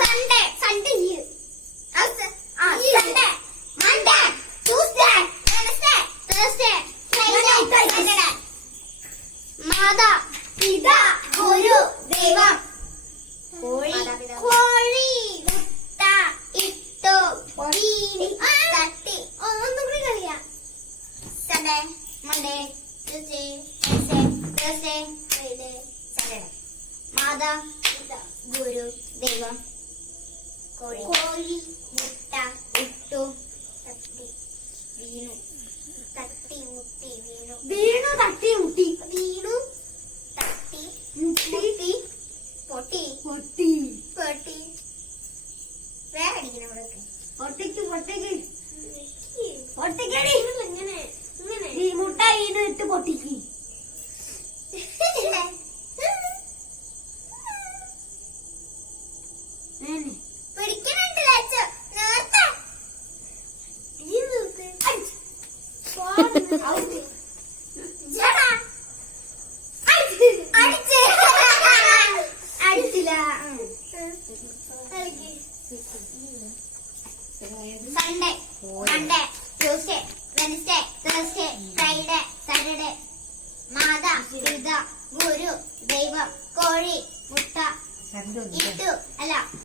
Sunday Sunday ഈ Sunday Monday Tuesday Wednesday Thursday Friday Saturday മാതാ പിതാ ഗുരു ദൈവം. കോഴി. കോഴി മുട്ട ഇട്ടു വീണി തട്ടി. ഒന്നും കൂടി കളിയാ. Sunday Monday Tuesday Wednesday Thursday Friday Saturday മാതാ പിതാ ഗുരു ദൈവം. കോഴി മുട്ട ഇട്ടു തട്ടി വീണു. തട്ടി മുട്ടി വീണു. വീണു തട്ടി മുട്ടി. വീണു തട്ടി മുട്ടി. പൊട്ടി. പൊട്ടി. പൊട്ടി. വേറെ അടിക്കണം അവിടെയൊക്കെ പൊട്ടിക്ക്. പൊട്ടിക്ക് പൊട്ടിക്കടി. ഇങ്ങനെ ഇങ്ങനെ. മുട്ട ഈന് ഇട്ട് പൊട്ടിക്ക്. ഏനെ. Sunday Monday Tuesday Wednesday Thursday Friday Saturday മാതാ പിത ഗുരു ദൈവം കോഴി മുട്ട ഇട്ടു. അല്ല